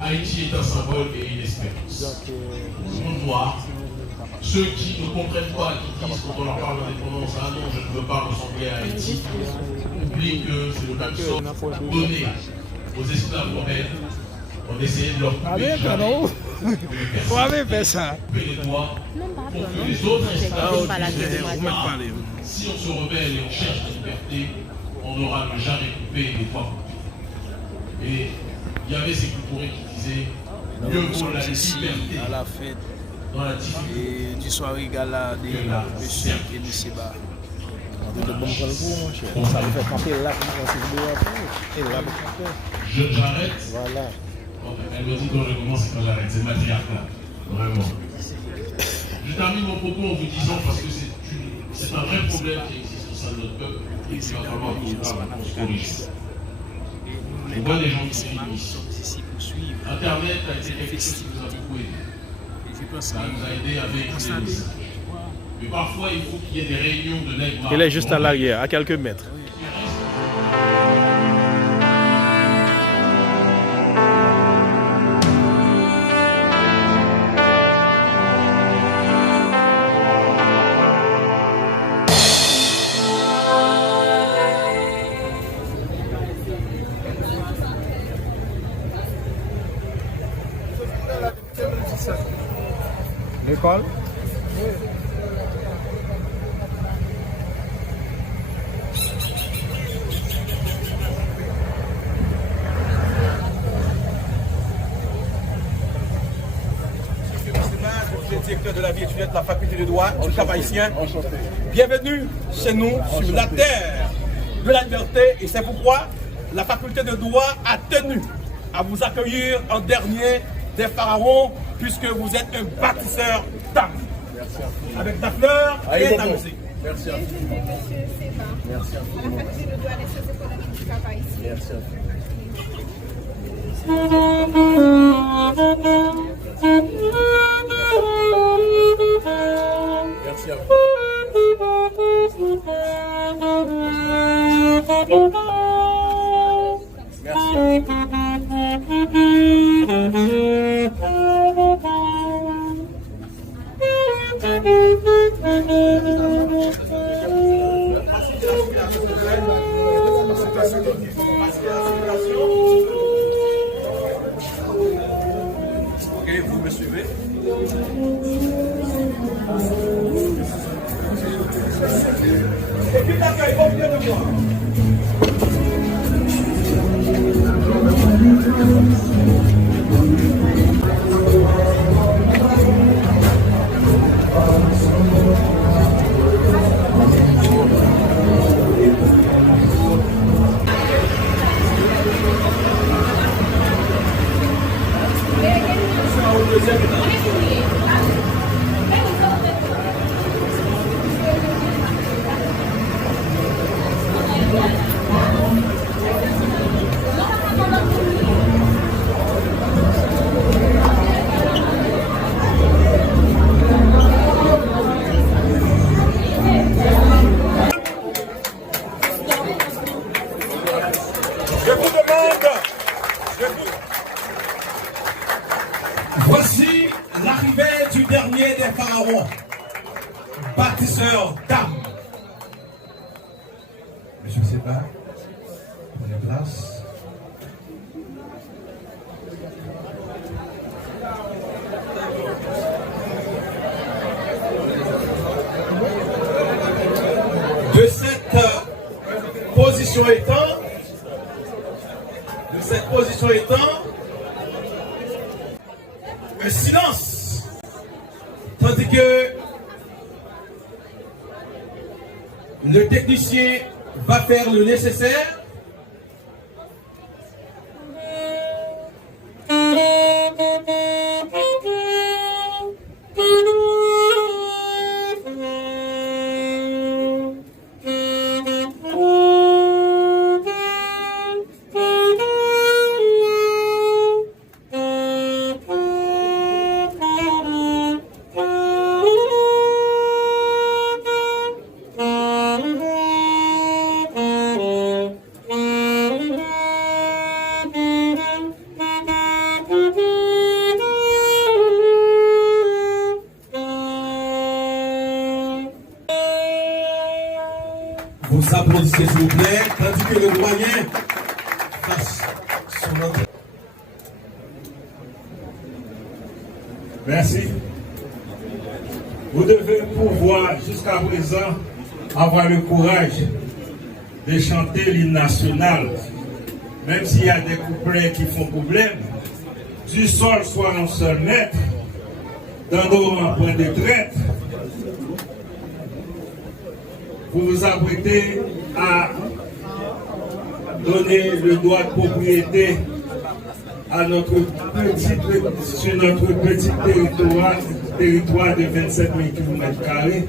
Haïti est un symbole et une espérance. On voit ceux qui ne comprennent pas, qui disent quand on leur parle d'indépendance, ah non, je ne veux pas ressembler à Haïti, oublient que c'est le même donné aux esclaves romains. On essayait de leur couper ça. les doigts pour que les autres esclaves si on se rebelle et on cherche la liberté, on n'aura jamais coupé les doigts coupés. Et il y avait ces couturés qui disaient mieux vaut la liberté à la fête dans la difficulté et du soirée gala de monsieur et de Seba. J'arrête. Voilà. Elle me dit quand je commence et quand j'arrête. C'est matriarcat. Vraiment. Je termine mon propos en vous disant, parce que c'est un vrai problème qui existe au sein de notre peuple et qu'il va falloir qu'on se corrige. On voit des gens qui se finissent. Internet a été quelque chose qui nous a beaucoup aidé. Ça nous a aidé avec les... Mais parfois, il faut qu'il y ait des réunions de nègres. Il est juste à l'arrière, à quelques mètres. L'école? Directeur de la vie étudiante de la faculté de droit du Cap-Haïtien. Bienvenue chez nous sur la terre de la liberté et c'est pourquoi la faculté de droit a tenu à vous accueillir en dernier des pharaons puisque vous êtes un bâtisseur d'âme. Avec ta fleur et ta musique. Merci à vous. Monsieur Seba. Merci à vous. À la faculté de droit des sciences économiques du Cap-Haïtien. Merci à vous. Merci à vous. Ok, vous me suivez. Et puis d'accueil, au milieu de moi. Voici l'arrivée du dernier des pharaons, bâtisseur d'âme. Monsieur Seba, prenez place. De cette position étant, un silence, tandis que le technicien va faire le nécessaire. applaudissez s'il vous plaît, tandis que le doyen fasse son entrée. Merci. Vous devez pouvoir, jusqu'à présent, avoir le courage de chanter l'hymne national, même s'il y a des couplets qui font problème. Du sol soit un seul maître, dans nos un point de traite. Vous vous apprêtez à donner le droit de propriété à sur notre petit territoire de 27 000 km².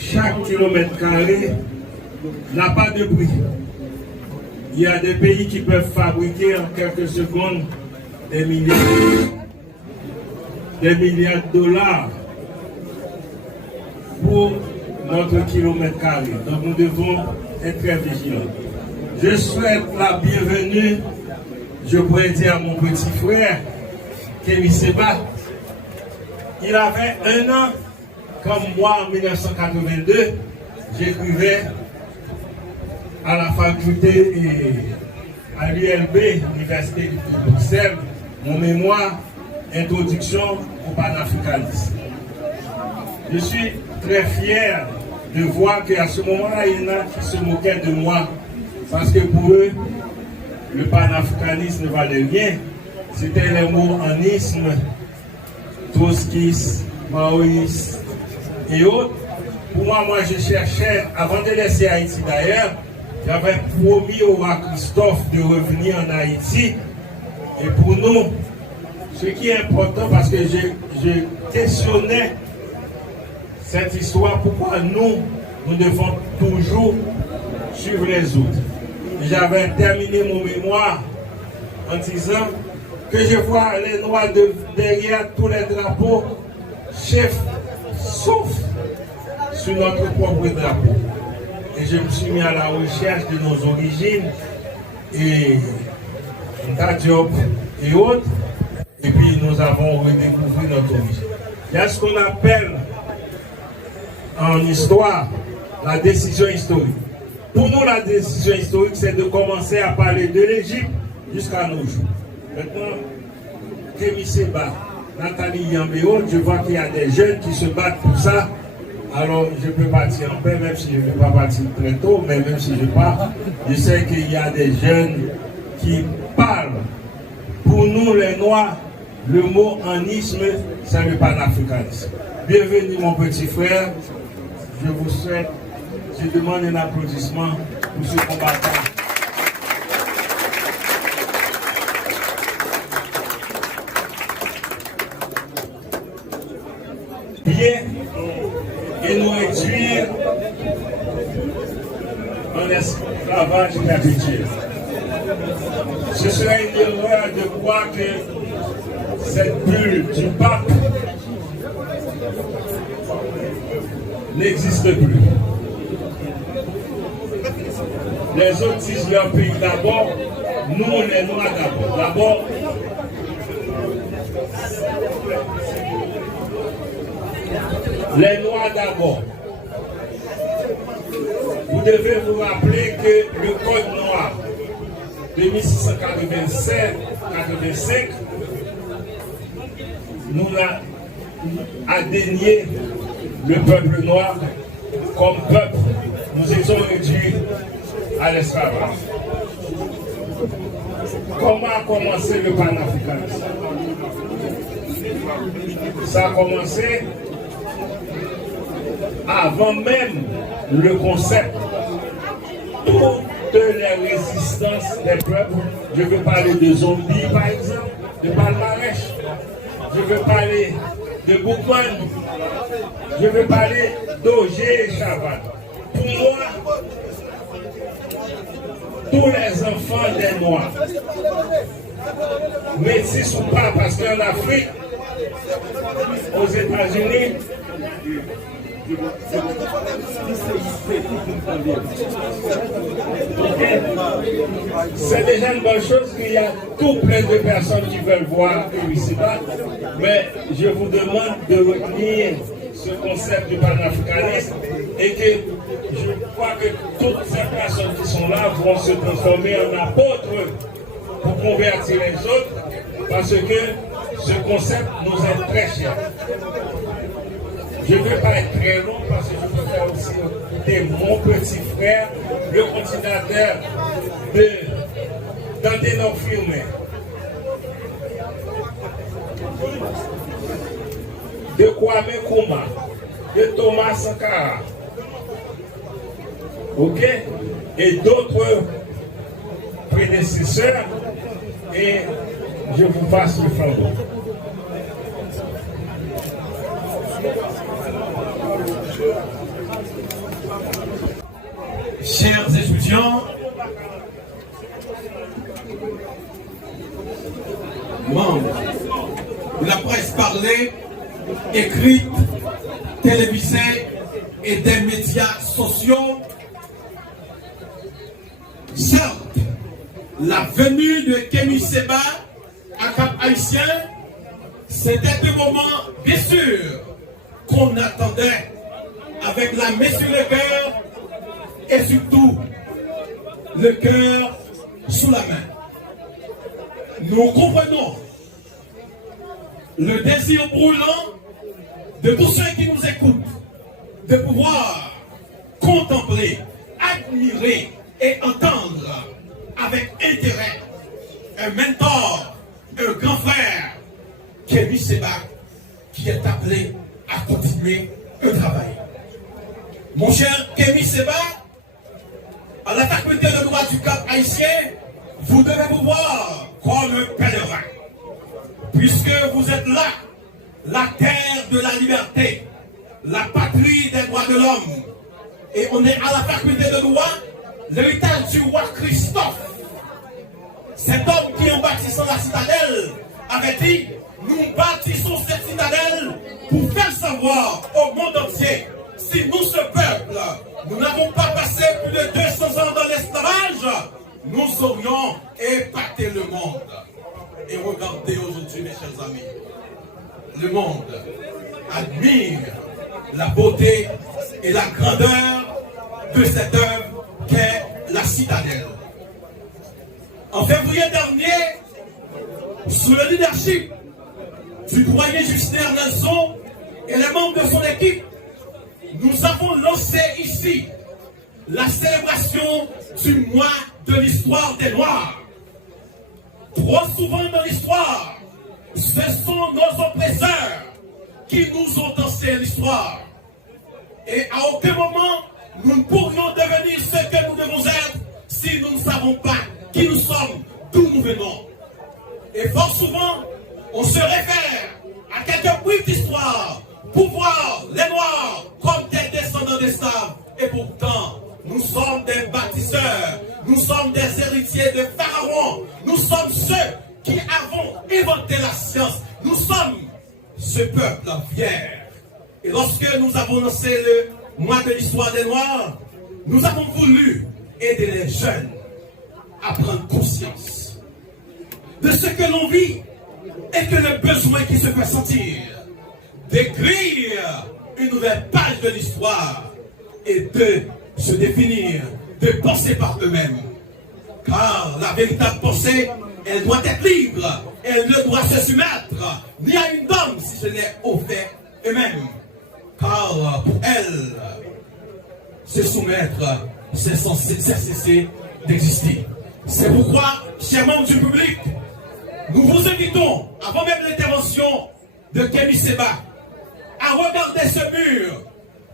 Chaque kilomètre carré n'a pas de prix. Il y a des pays qui peuvent fabriquer en quelques secondes des milliards de dollars pour notre kilomètre carré. Donc nous devons être très vigilants. Je souhaite la bienvenue, je pourrais dire à mon petit frère, Kémy Seba. Il avait 1 an, comme moi en 1982, j'écrivais à la faculté et à l'ULB, l'Université de Bruxelles, mon mémoire, Introduction au panafricanisme. Je suis très fier de voir qu'à ce moment-là, il y en a qui se moquaient de moi, parce que pour eux, le panafricanisme ne valait rien. C'était les mots en isme, Trotskyisme, maoïsme et autres. Pour moi, je cherchais, avant de laisser Haïti d'ailleurs, j'avais promis au roi Christophe de revenir en Haïti. Et pour nous, ce qui est important, parce que je questionnais cette histoire, pourquoi nous devons toujours suivre les autres. J'avais terminé mon mémoire en disant que je vois les Noirs derrière tous les drapeaux, chefs, sauf sur notre propre drapeau. Et je me suis mis à la recherche de nos origines, et Diop et autres, et puis nous avons redécouvert notre origine. Il y a ce qu'on appelle en histoire la décision historique. Pour nous, la décision historique, c'est de commencer à parler de l'Égypte jusqu'à nos jours. Maintenant, Kémy Seba, Nathalie Yambéo, je vois qu'il y a des jeunes qui se battent pour ça. Alors, je peux partir en paix, même si je ne vais pas partir très tôt, mais même si je pars, je sais qu'il y a des jeunes qui parlent. Pour nous, les Noirs, le mot anisme, c'est le panafricanisme. Bienvenue, mon petit frère. Je vous souhaite, je demande un applaudissement pour ce combattant. Bien, et nous réduire en esclavage perpétuel. Ce serait une erreur de croire que cette bulle du pape n'existe plus. Les autres disent leur pays d'abord, nous les Noirs d'abord. D'abord, les Noirs d'abord. Vous devez vous rappeler que le Code noir de 1685 nous a dénié le peuple noir comme peuple. Nous étions réduits à l'esclavage. Comment a commencé le panafricanisme? Ça a commencé avant même le concept. Toutes les résistances des peuples, je veux parler de zombies par exemple, de Palmarès, je veux parler de Boukman, je veux parler d'Auger et Chabat. Pour moi, tous les enfants des Noirs, métis ou pas, parce qu'en Afrique, aux États-Unis, c'est déjà une bonne chose qu'il y a tout plein de personnes qui veulent voir Kémy Seba, mais je vous demande de retenir ce concept du panafricanisme et que je crois que toutes ces personnes qui sont là vont se transformer en apôtres pour convertir les autres parce que ce concept nous est très cher. Je ne veux pas être très long parce que je veux faire aussi écouter mon petit frère, le continuateur d'Antenor Firme, de Kwame Nkrumah, de Thomas Sankara, ok, et d'autres prédécesseurs, et je vous passe le flambeau. Chers étudiants, membres de la presse parlée, écrite, télévisée et des médias sociaux, certes, la venue de Kémy Séba à Cap-Haïtien, c'était un moment, bien sûr, qu'on attendait avec la main sur le cœur et surtout le cœur sous la main. Nous comprenons le désir brûlant de tous ceux qui nous écoutent de pouvoir contempler, admirer et entendre avec intérêt un mentor, un grand frère, Kémy Séba, qui est appelé à continuer le travail. Mon cher Kémy Séba, à la faculté de droit du Cap haïtien, vous devez vous voir comme un pèlerin. Puisque vous êtes là, la terre de la liberté, la patrie des droits de l'homme. Et on est à la faculté de droit, l'héritage du roi Christophe. Cet homme qui, en bâtissant la citadelle, avait dit, nous bâtissons cette citadelle pour faire savoir au monde entier, si nous, ce peuple, nous n'avons pas passé plus de 200 ans dans l'esclavage, nous aurions épaté le monde. Et regardez aujourd'hui, mes chers amis, le monde admire la beauté et la grandeur de cette œuvre qu'est la citadelle. En février dernier, sous le leadership du doyen Justiner Nelson et les membres de son équipe, nous avons lancé ici la célébration du mois de l'histoire des Noirs. Trop souvent dans l'histoire, ce sont nos oppresseurs qui nous ont dansé l'histoire. Et à aucun moment, nous ne pourrions devenir ce que nous devons être si nous ne savons pas qui nous sommes, d'où nous venons. Et fort souvent, on se réfère à quelques bribes d'histoire pour voir les Noirs comme des descendants d'esclaves. Et pourtant, nous sommes des bâtisseurs, nous sommes des héritiers de Pharaon, nous sommes ceux qui avons inventé la science, nous sommes ce peuple fier. Et lorsque nous avons lancé le mois de l'histoire des Noirs, nous avons voulu aider les jeunes à prendre conscience de ce que l'on vit et que le besoin qui se fait sentir d'écrire une nouvelle page de l'histoire et de se définir, de penser par eux-mêmes. Car la véritable pensée, elle doit être libre, elle ne doit se soumettre ni à une dame si ce n'est au fait eux-mêmes. Car pour elle, se soumettre, c'est cesser d'exister. C'est pourquoi, chers membres du public, nous vous invitons, avant même l'intervention de Kémy Séba, à regarder ce mur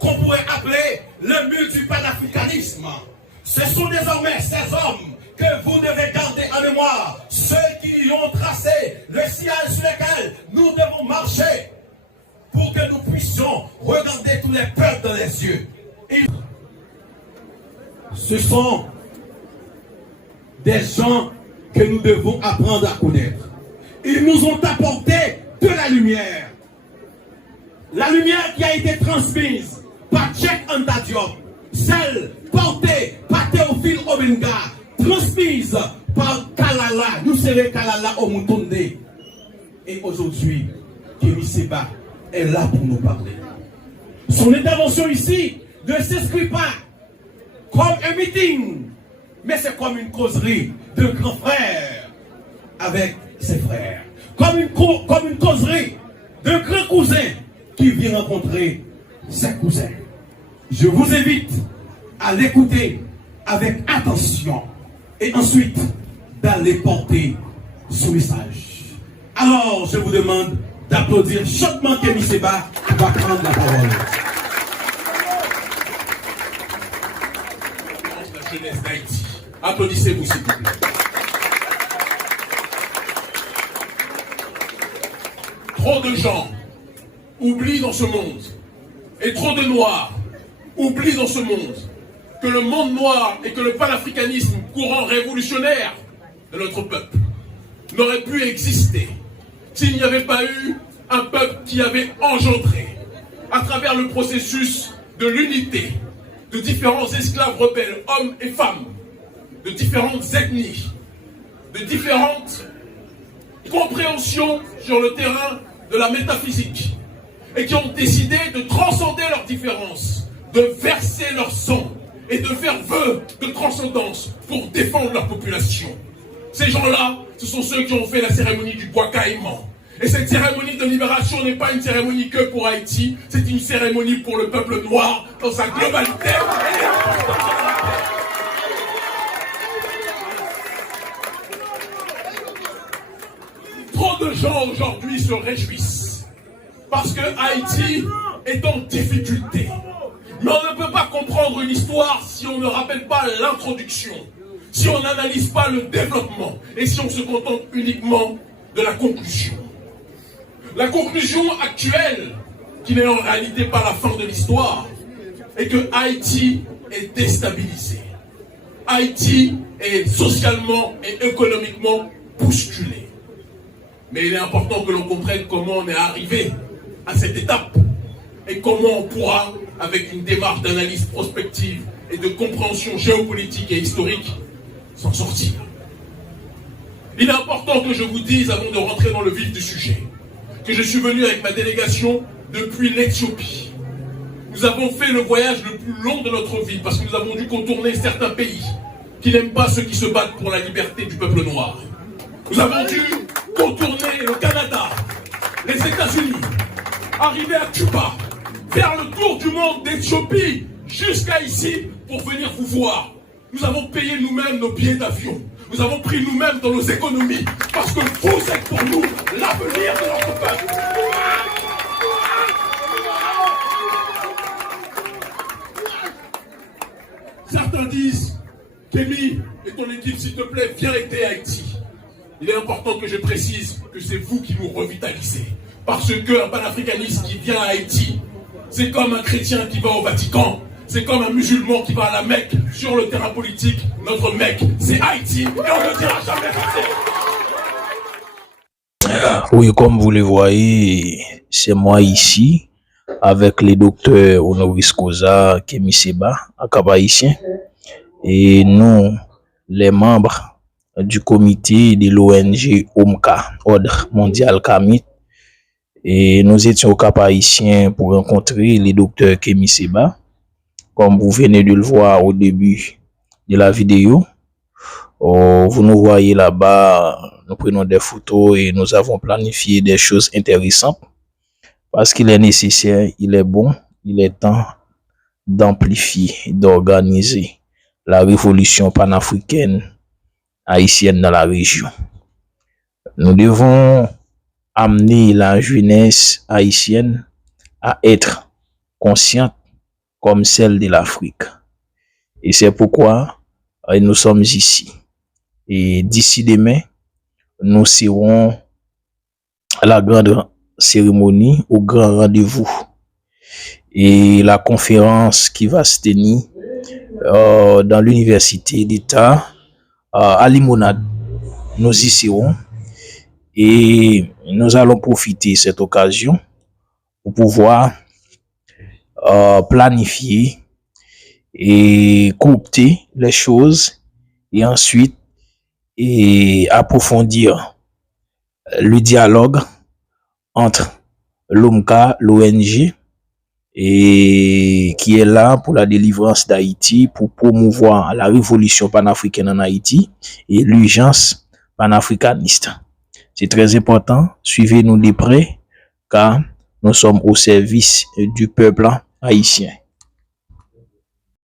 qu'on pourrait appeler le mur du panafricanisme. Ce sont désormais ces hommes que vous devez garder en mémoire, ceux qui ont tracé le sillage sur lequel nous devons marcher pour que nous puissions regarder tous les peuples dans les yeux. Ce sont des gens que nous devons apprendre à connaître. Ils nous ont apporté de la lumière. La lumière qui a été transmise par Cheikh Anta Diop, celle portée par Théophile Obenga, transmise par Kalala, nous serons Kalala Omutonde. Et aujourd'hui, Kémy Séba est là pour nous parler. Son intervention ici ne s'inscrit pas comme un meeting, mais c'est comme une causerie de grands frères avec ses frères. Comme une causerie d'un grand cousin qui vient rencontrer ses cousins. Je vous invite à l'écouter avec attention et ensuite d'aller porter ce message. Alors, je vous demande d'applaudir chaudement Kémy Séba qui va prendre la parole. La jeunesse d'Haïti. Applaudissez-vous, s'il vous plaît. Trop de gens oublient dans ce monde, et trop de Noirs oublient dans ce monde, que le monde noir et que le panafricanisme, courant révolutionnaire de notre peuple, n'aurait pu exister s'il n'y avait pas eu un peuple qui avait engendré, à travers le processus de l'unité, de différents esclaves rebelles, hommes et femmes, de différentes ethnies, de différentes compréhensions sur le terrain de la métaphysique, et qui ont décidé de transcender leurs différences, de verser leur sang et de faire vœu de transcendance pour défendre leur population. Ces gens-là, ce sont ceux qui ont fait la cérémonie du bois caïman. Et cette cérémonie de libération n'est pas une cérémonie que pour Haïti, c'est une cérémonie pour le peuple noir dans sa globalité. Trop de gens aujourd'hui se réjouissent parce que Haïti est en difficulté. Mais on ne peut pas comprendre une histoire si on ne rappelle pas l'introduction, si on n'analyse pas le développement et si on se contente uniquement de la conclusion. La conclusion actuelle, qui n'est en réalité pas la fin de l'histoire, est que Haïti est déstabilisé. Haïti est socialement et économiquement bousculé. Mais il est important que l'on comprenne comment on est arrivé à cette étape et comment on pourra, avec une démarche d'analyse prospective et de compréhension géopolitique et historique, s'en sortir. Il est important que je vous dise, avant de rentrer dans le vif du sujet, que je suis venu avec ma délégation depuis l'Éthiopie. Nous avons fait le voyage le plus long de notre vie parce que nous avons dû contourner certains pays qui n'aiment pas ceux qui se battent pour la liberté du peuple noir. Nous avons dû contourner le Canada, les États-Unis, arriver à Cuba, faire le tour du monde d'Éthiopie jusqu'à ici pour venir vous voir. Nous avons payé nous-mêmes nos billets d'avion. Nous avons pris nous-mêmes dans nos économies parce que vous êtes pour nous l'avenir de notre peuple. Certains disent, Kémy et ton équipe, s'il te plaît, viens aider Haïti. Il est important que je précise que c'est vous qui nous revitalisez. Parce qu'un panafricaniste qui vient à Haïti, c'est comme un chrétien qui va au Vatican. C'est comme un musulman qui va à la Mecque. Sur le terrain politique, notre Mecque, c'est Haïti. Et on ne dira jamais assez. Oui, comme vous le voyez, c'est moi ici, avec les docteurs Honoris Causa, Kémy Séba, à Cap-Haïtien. Et nous, les membres du comité de l'ONG OMCA, Ordre Mondial Kamit. Et nous étions au Cap-Haïtien pour rencontrer les docteurs Kémy Séba. Comme vous venez de le voir au début de la vidéo, vous nous voyez là-bas, nous prenons des photos et nous avons planifié des choses intéressantes parce qu'il est nécessaire, il est bon, il est temps d'amplifier, d'organiser la révolution panafricaine haïtienne dans la région. Nous devons amener la jeunesse haïtienne à être consciente comme celle de l'Afrique. Et c'est pourquoi nous sommes ici. Et d'ici demain, nous serons à la grande cérémonie, au grand rendez-vous. Et la conférence qui va se tenir dans l'université d'État à Limonade, nous y serons. Et nous allons profiter de cette occasion pour pouvoir planifier et coopter les choses et ensuite approfondir le dialogue entre l'OMCA, l'ONG et qui est là pour la délivrance d'Haïti, pour promouvoir la révolution panafricaine en Haïti et l'urgence panafricaniste. C'est très important. Suivez-nous de près car nous sommes au service du peuple haïtien.